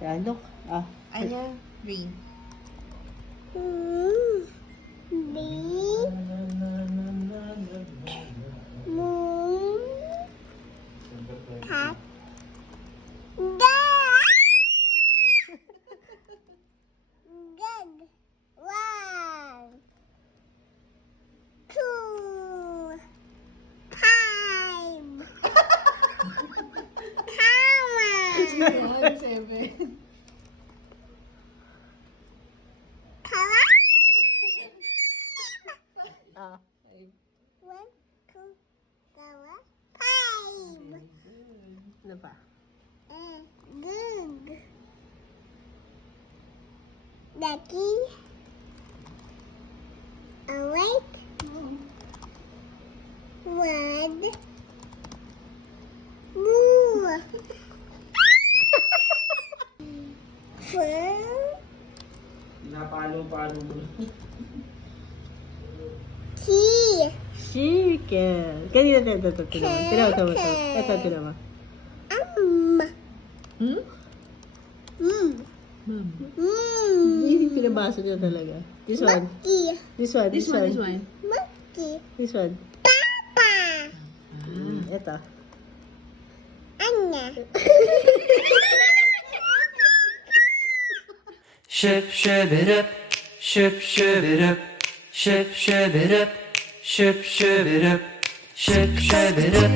Yeah, look. Anya, read. Moon, cat, good. One, two, time. Time. 7. Color. Ah. One, two, color. Five. Ano pa? Good. Lucky. Alright. One. More. Four. Napalo-palo mo. Key. Chicken. Kanina ito. Tinawa. Hmm? Hindi pinabasa niya talaga. This one. Monkey. This one. This one. Monkey. This one. Papa. Ito. Anna. Ship it up, ship it up, ship it up, ship it up, ship it up.